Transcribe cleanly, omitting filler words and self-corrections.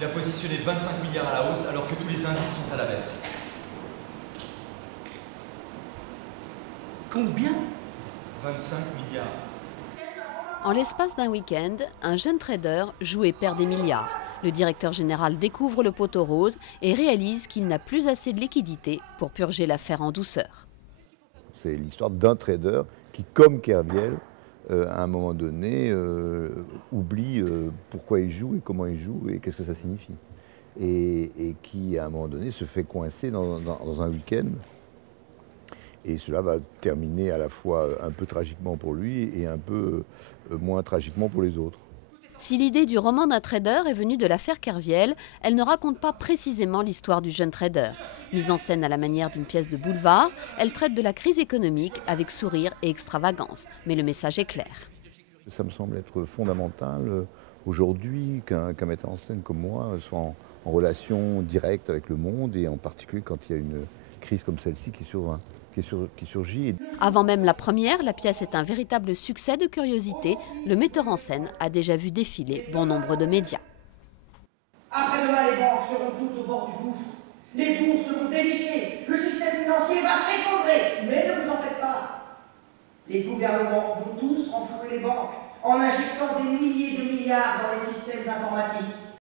Il a positionné 25 milliards à la hausse alors que tous les indices sont à la baisse. Combien? 25 milliards. En l'espace d'un week-end, un jeune trader joue et perd des milliards. Le directeur général découvre le poteau rose et réalise qu'il n'a plus assez de liquidités pour purger l'affaire en douceur. C'est l'histoire d'un trader qui, comme Kerviel, à un moment donné, oublie pourquoi il joue et comment il joue et qu'est-ce que ça signifie. Et qui, à un moment donné, se fait coincer dans un week-end. Et cela va terminer à la fois un peu tragiquement pour lui et un peu moins tragiquement pour les autres. Si l'idée du roman d'un trader est venue de l'affaire Kerviel, elle ne raconte pas précisément l'histoire du jeune trader. Mise en scène à la manière d'une pièce de boulevard, elle traite de la crise économique avec sourire et extravagance. Mais le message est clair. Ça me semble être fondamental aujourd'hui qu'un metteur en scène comme moi soit en relation directe avec le monde et en particulier quand il y a une crise comme celle-ci qui surgit. Avant même la première, la pièce est un véritable succès de curiosité. Le metteur en scène a déjà vu défiler bon nombre de médias. Après-demain, les banques seront toutes au bord du gouffre. Les bourses vont dévisser. Le système financier va s'effondrer. Mais ne vous en faites pas. Les gouvernements vont tous renflouer les banques en injectant des milliers de milliards dans les systèmes informatiques.